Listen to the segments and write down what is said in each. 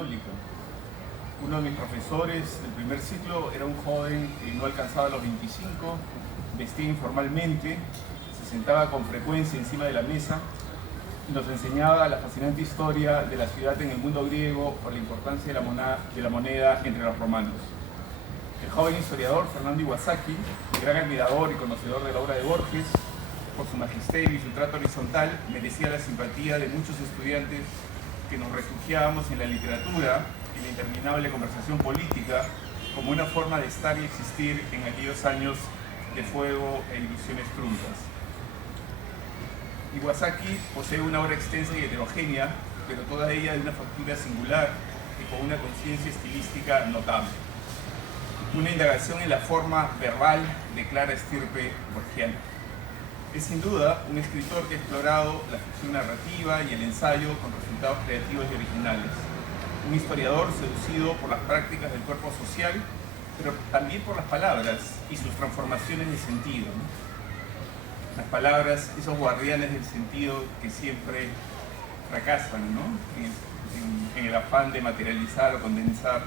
Católica. Uno de mis profesores del primer ciclo era un joven que no alcanzaba los 25, vestía informalmente, se sentaba con frecuencia encima de la mesa y nos enseñaba la fascinante historia de la ciudad en el mundo griego por la importancia de la moneda entre los romanos. El joven historiador Fernando Iwasaki, gran admirador y conocedor de la obra de Borges, por su magisterio y su trato horizontal, merecía la simpatía de muchos estudiantes que nos refugiábamos en la literatura y la interminable conversación política como una forma de estar y existir en aquellos años de fuego e ilusiones trunkas. Iwasaki posee una obra extensa y heterogénea, pero toda ella de una factura singular y con una conciencia estilística notable. Una indagación en la forma verbal de clara estirpe borgiana. Es sin duda un escritor que ha explorado la ficción narrativa y el ensayo con resultados creativos y originales. Un historiador seducido por las prácticas del cuerpo social, pero también por las palabras y sus transformaciones de sentido, ¿no? Las palabras, esos guardianes del sentido que siempre fracasan, ¿no? en el afán de materializar o condensar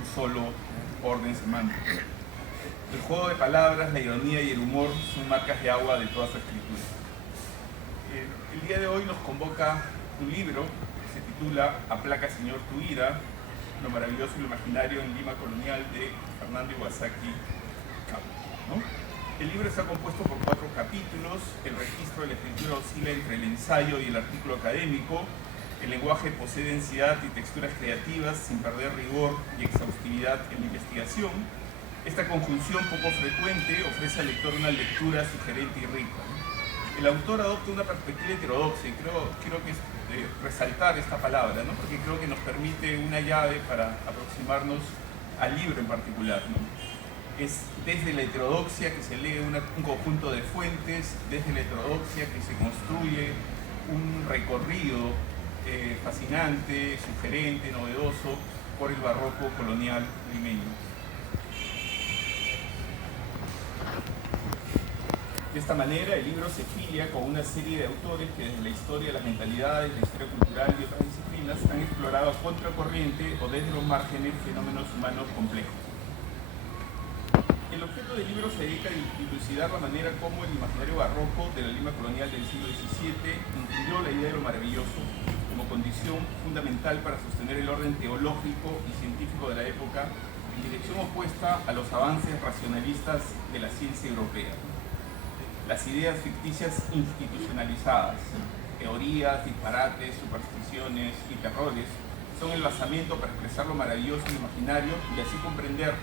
un solo orden semántico. El juego de palabras, la ironía y el humor son marcas de agua de toda su escritura. El día de hoy nos convoca un libro que se titula Aplaca, Señor, tu ira, lo maravilloso y lo imaginario en Lima colonial de Fernando Iwasaki, ¿no? El libro está compuesto por 4 capítulos. El registro de la escritura oscila entre el ensayo y el artículo académico. El lenguaje posee densidad y texturas creativas sin perder rigor y exhaustividad en la investigación. Esta conjunción poco frecuente ofrece al lector una lectura sugerente y rica. El autor adopta una perspectiva heterodoxa y quiero resaltar esta palabra, ¿no? Porque creo que nos permite una llave para aproximarnos al libro en particular, ¿no? Es desde la heterodoxia que se lee un conjunto de fuentes, desde la heterodoxia que se construye un recorrido fascinante, sugerente, novedoso por el barroco colonial limeño. De esta manera, el libro se filia con una serie de autores que desde la historia, las mentalidades, la historia cultural y otras disciplinas han explorado a contracorriente o desde los márgenes fenómenos humanos complejos. El objeto del libro se dedica a dilucidar la manera como el imaginario barroco de la Lima colonial del siglo XVII incluyó la idea de lo maravilloso como condición fundamental para sostener el orden teológico y científico de la época en dirección opuesta a los avances racionalistas de la ciencia europea. Las ideas ficticias institucionalizadas, teorías, disparates, supersticiones y terrores son el basamento para expresar lo maravilloso y imaginario y así comprender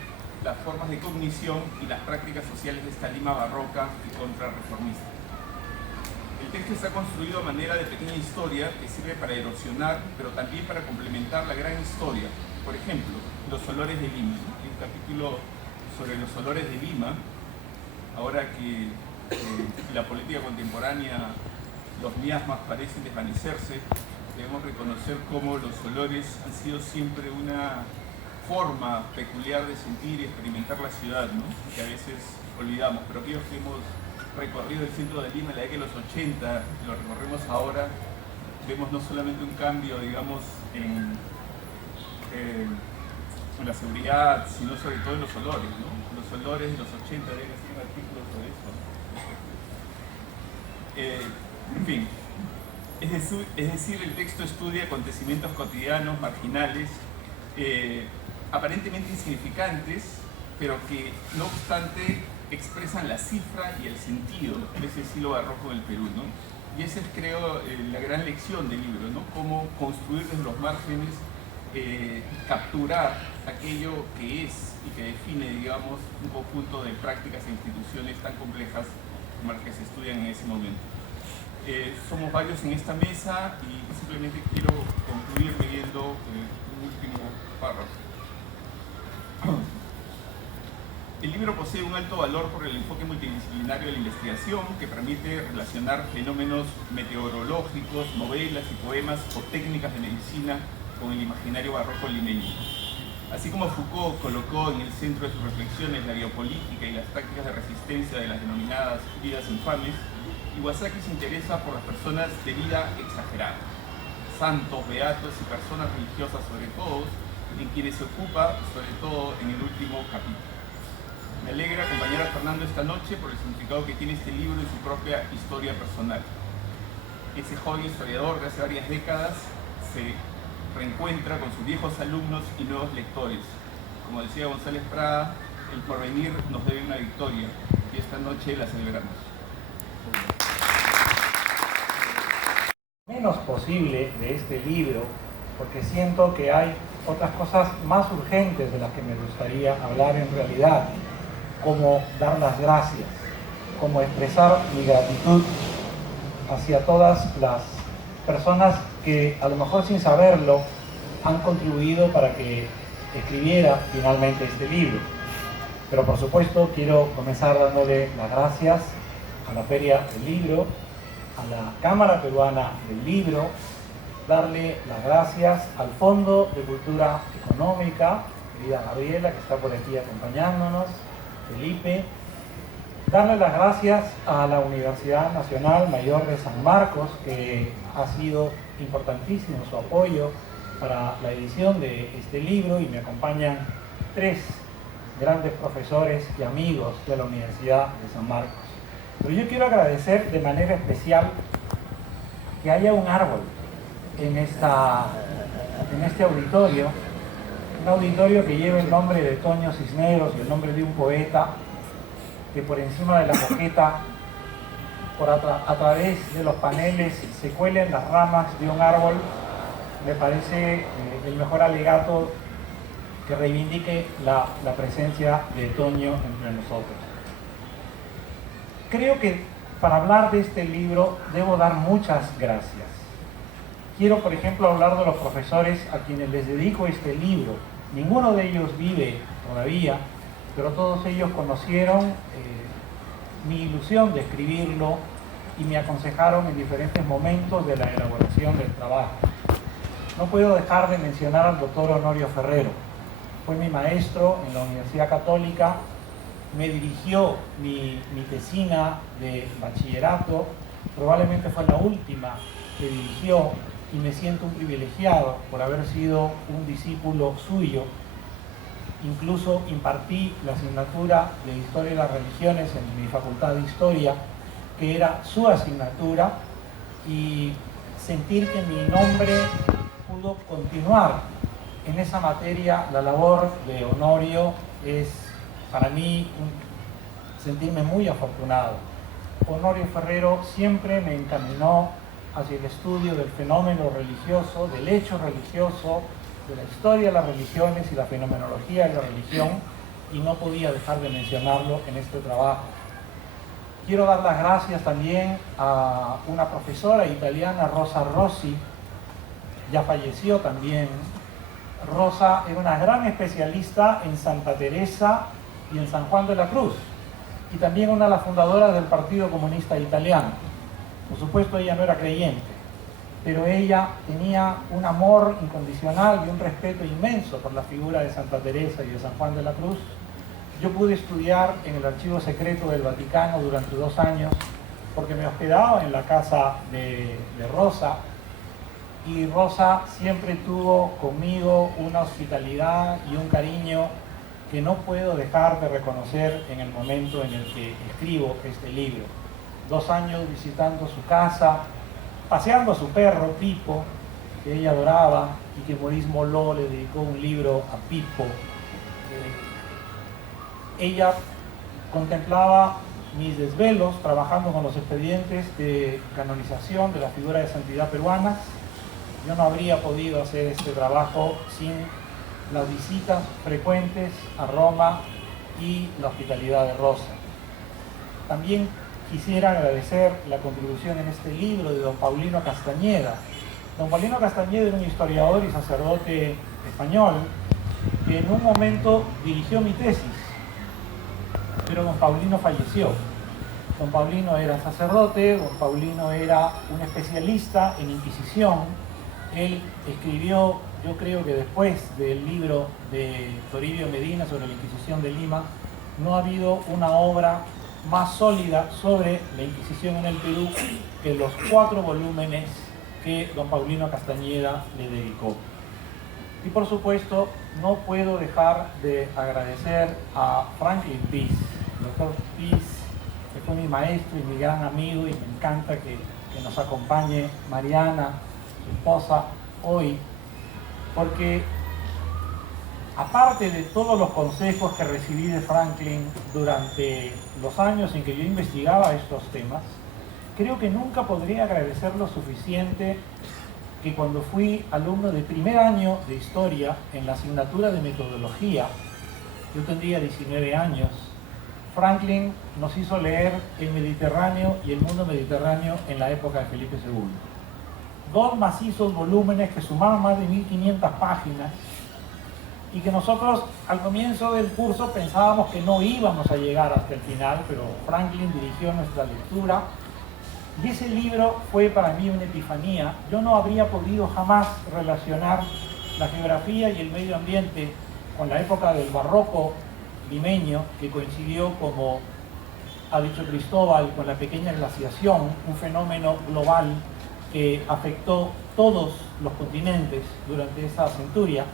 las formas de cognición y las prácticas sociales de esta Lima barroca y contrarreformista. El texto está construido a manera de pequeña historia que sirve para erosionar, pero también para complementar la gran historia. Por ejemplo, los olores de Lima. Hay un capítulo sobre los olores de Lima, ahora que la política contemporánea, los miasmas parecen desvanecerse, debemos reconocer cómo los olores han sido siempre una forma peculiar de sentir y experimentar la ciudad, ¿no? Que a veces olvidamos, pero aquellos que hemos recorrido el centro de Lima en la década de los 80, lo recorremos ahora, vemos no solamente un cambio, digamos, en la seguridad, sino sobre todo en los olores, ¿no? Los olores de los 80, deben ser un artículo sobre eso. En fin, es decir, el texto estudia acontecimientos cotidianos, marginales, aparentemente insignificantes, pero que no obstante expresan la cifra y el sentido de ese estilo barroco del Perú, ¿no? Y esa es, creo, la gran lección del libro, ¿no? Cómo construir desde los márgenes, capturar aquello que es y que define, digamos, un conjunto de prácticas e instituciones tan complejas como las que se estudian en ese momento. Somos varios en esta mesa y simplemente quiero concluir leyendo un último párrafo. El libro posee un alto valor por el enfoque multidisciplinario de la investigación que permite relacionar fenómenos meteorológicos, novelas y poemas o técnicas de medicina con el imaginario barroco limeño. Así como Foucault colocó en el centro de sus reflexiones la biopolítica y las tácticas de resistencia de las denominadas vidas infames, Iwasaki se interesa por las personas de vida exagerada. santos, beatos y personas religiosas sobre todos, en quienes se ocupa sobre todo en el último capítulo. Me alegra acompañar a Fernando esta noche por el significado que tiene este libro en su propia historia personal. Ese joven historiador de hace varias décadas se reencuentra con sus viejos alumnos y nuevos lectores. Como decía González Prada, el porvenir nos debe una victoria y esta noche la celebramos. Menos posible de este libro, porque siento que hay otras cosas más urgentes de las que me gustaría hablar en realidad, como dar las gracias, como expresar mi gratitud hacia todas las personas que a lo mejor sin saberlo han contribuido para que escribiera finalmente este libro. Pero por supuesto quiero comenzar dándole las gracias a la Feria del Libro, a la Cámara Peruana del Libro, darle las gracias al Fondo de Cultura Económica, querida Gabriela, que está por aquí acompañándonos, Felipe, darle las gracias a la Universidad Nacional Mayor de San Marcos, que ha sido importantísimo su apoyo para la edición de este libro, y me acompañan 3 grandes profesores y amigos de la Universidad de San Marcos. Pero yo quiero agradecer de manera especial que haya un árbol en este auditorio, un auditorio que lleva el nombre de Toño Cisneros y el nombre de un poeta, que por encima de la moqueta, a través de los paneles, se cuelen las ramas de un árbol. Me parece el mejor alegato que reivindique la presencia de Toño entre nosotros. Creo que para hablar de este libro debo dar muchas gracias. Quiero, por ejemplo, hablar de los profesores a quienes les dedico este libro. Ninguno de ellos vive todavía, pero todos ellos conocieron mi ilusión de escribirlo y me aconsejaron en diferentes momentos de la elaboración del trabajo. No puedo dejar de mencionar al doctor Honorio Ferrero. Fue mi maestro en la Universidad Católica, me dirigió mi tesina de bachillerato, probablemente fue la última que dirigió, y me siento un privilegiado por haber sido un discípulo suyo. Incluso impartí la asignatura de Historia de las Religiones en mi Facultad de Historia, que era su asignatura, y sentir que mi nombre pudo continuar en esa materia, la labor de Honorio, es para mí sentirme muy afortunado. Honorio Ferrero siempre me encaminó hacia el estudio del fenómeno religioso, del hecho religioso, de la historia de las religiones y la fenomenología de la religión, y no podía dejar de mencionarlo en este trabajo. Quiero dar las gracias también a una profesora italiana, Rosa Rossi, ya falleció también. Rosa era una gran especialista en Santa Teresa y en San Juan de la Cruz, y también una de las fundadoras del Partido Comunista Italiano. Por supuesto, ella no era creyente, pero ella tenía un amor incondicional y un respeto inmenso por la figura de Santa Teresa y de San Juan de la Cruz. Yo pude estudiar en el Archivo Secreto del Vaticano durante 2 años, porque me hospedaba en la casa de Rosa, y Rosa siempre tuvo conmigo una hospitalidad y un cariño que no puedo dejar de reconocer en el momento en el que escribo este libro. 2 años visitando su casa, paseando a su perro Pipo, que ella adoraba, y que Maurice Molot le dedicó un libro a Pipo. Ella contemplaba mis desvelos trabajando con los expedientes de canonización de la figura de santidad peruana. Yo no habría podido hacer este trabajo sin las visitas frecuentes a Roma y la hospitalidad de Rosa. También quisiera agradecer la contribución en este libro de don Paulino Castañeda. Don Paulino Castañeda era un historiador y sacerdote español que en un momento dirigió mi tesis, pero don Paulino falleció. Don Paulino era sacerdote, don Paulino era un especialista en Inquisición. Él escribió, yo creo que después del libro de Toribio Medina sobre la Inquisición de Lima, no ha habido una obra más sólida sobre la Inquisición en el Perú que los 4 volúmenes que don Paulino Castañeda le dedicó. Y por supuesto, no puedo dejar de agradecer a Franklin Peace, doctor Peace, que fue mi maestro y mi gran amigo, y me encanta que nos acompañe Mariana, su esposa, hoy, porque aparte de todos los consejos que recibí de Franklin durante los años en que yo investigaba estos temas, creo que nunca podría agradecer lo suficiente que cuando fui alumno de primer año de historia en la asignatura de metodología, yo tendría 19 años, Franklin nos hizo leer El Mediterráneo y el mundo mediterráneo en la época de Felipe II. Dos macizos volúmenes que sumaban más de 1500 páginas y que nosotros al comienzo del curso pensábamos que no íbamos a llegar hasta el final, pero Franklin dirigió nuestra lectura. Y ese libro fue para mí una epifanía. Yo no habría podido jamás relacionar la geografía y el medio ambiente con la época del barroco limeño, que coincidió, como ha dicho Cristóbal, con la pequeña glaciación, un fenómeno global que afectó todos los continentes durante esa centuria,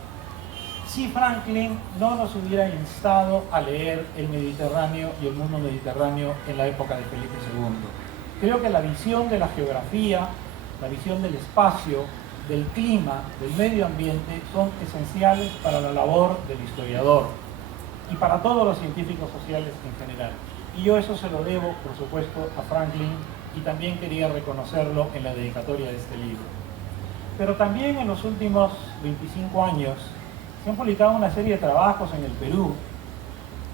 si Franklin no nos hubiera instado a leer el Mediterráneo y el mundo mediterráneo en la época de Felipe II. Creo que la visión de la geografía, la visión del espacio, del clima, del medio ambiente son esenciales para la labor del historiador y para todos los científicos sociales en general. Y yo eso se lo debo, por supuesto, a Franklin, y también quería reconocerlo en la dedicatoria de este libro. Pero también en los últimos 25 años se han publicado una serie de trabajos en el Perú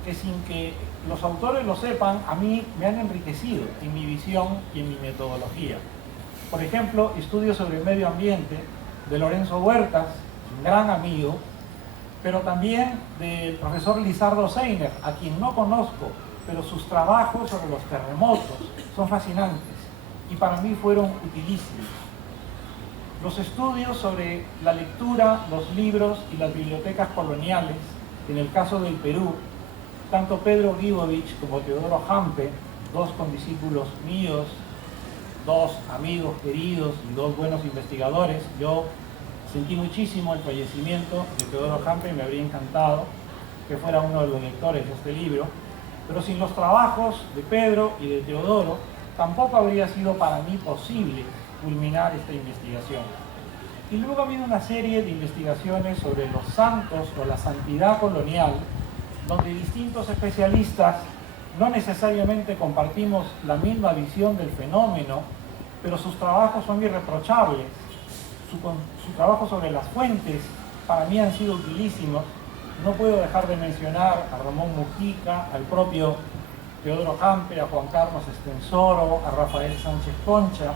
que, sin que los autores lo sepan, a mí me han enriquecido en mi visión y en mi metodología. Por ejemplo, estudios sobre el medio ambiente de Lorenzo Huertas, un gran amigo, pero también del profesor Lizardo Seiner, a quien no conozco, pero sus trabajos sobre los terremotos son fascinantes y para mí fueron utilísimos. Los estudios sobre la lectura, los libros y las bibliotecas coloniales, en el caso del Perú, tanto Pedro Guibovich como Teodoro Hampe, dos condiscípulos míos, dos amigos queridos y dos buenos investigadores. Yo sentí muchísimo el fallecimiento de Teodoro Hampe y me habría encantado que fuera uno de los lectores de este libro, pero sin los trabajos de Pedro y de Teodoro tampoco habría sido para mí posible culminar esta investigación. Y luego ha habido una serie de investigaciones sobre los santos o la santidad colonial, donde distintos especialistas no necesariamente compartimos la misma visión del fenómeno, pero sus trabajos son irreprochables. Su trabajo sobre las fuentes para mí han sido utilísimos. No puedo dejar de mencionar a Ramón Mujica, al propio Teodoro Hampe, a Juan Carlos Estensoro, a Rafael Sánchez Concha,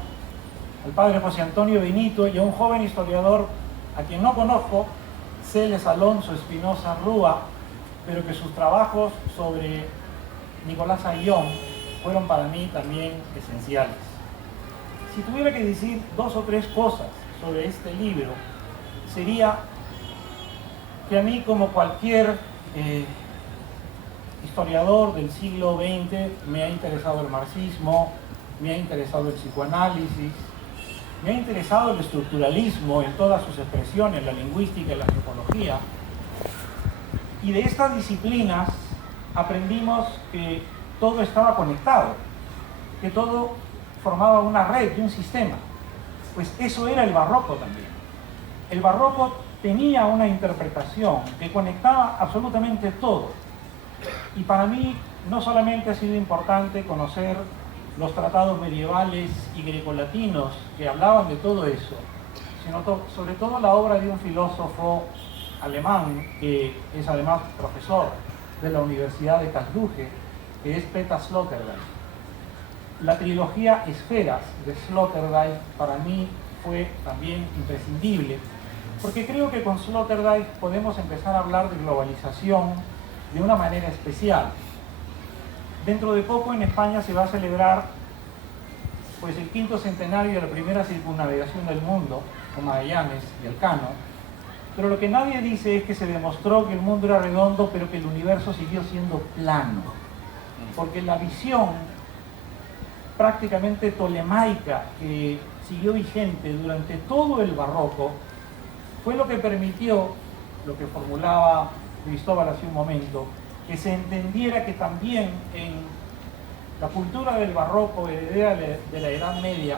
al padre José Antonio Benito y a un joven historiador a quien no conozco, Celes Alonso Espinosa Rúa, pero que sus trabajos sobre Nicolás Ayllón fueron para mí también esenciales. Si tuviera que decir dos o tres cosas sobre este libro, sería que a mí, como cualquier historiador del siglo XX, me ha interesado el marxismo, me ha interesado el psicoanálisis, me ha interesado el estructuralismo en todas sus expresiones, la lingüística y la antropología. Y de estas disciplinas aprendimos que todo estaba conectado, que todo formaba una red y un sistema. Pues eso era el barroco también. El barroco tenía una interpretación que conectaba absolutamente todo. Y para mí no solamente ha sido importante conocer los tratados medievales y grecolatinos que hablaban de todo eso, sino sobre todo la obra de un filósofo alemán que es además profesor de la Universidad de Karlsruhe, que es Peter Sloterdijk. La trilogía Esferas de Sloterdijk para mí fue también imprescindible, porque creo que con Sloterdijk podemos empezar a hablar de globalización de una manera especial. Dentro de poco en España se va a celebrar pues el 5º centenario de la primera circunnavegación del mundo con Magallanes y Elcano, pero lo que nadie dice es que se demostró que el mundo era redondo, pero que el universo siguió siendo plano, porque la visión prácticamente tolemaica que siguió vigente durante todo el barroco, fue lo que permitió, lo que formulaba Cristóbal hace un momento, que se entendiera que también en la cultura del barroco, heredera de la Edad Media,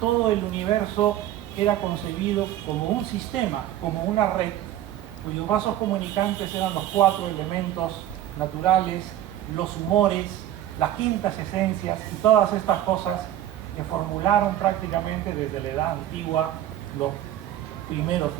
todo el universo era concebido como un sistema, como una red, cuyos vasos comunicantes eran los 4 elementos naturales, los humores, las quintas esencias y todas estas cosas que formularon prácticamente desde la Edad Antigua los primeros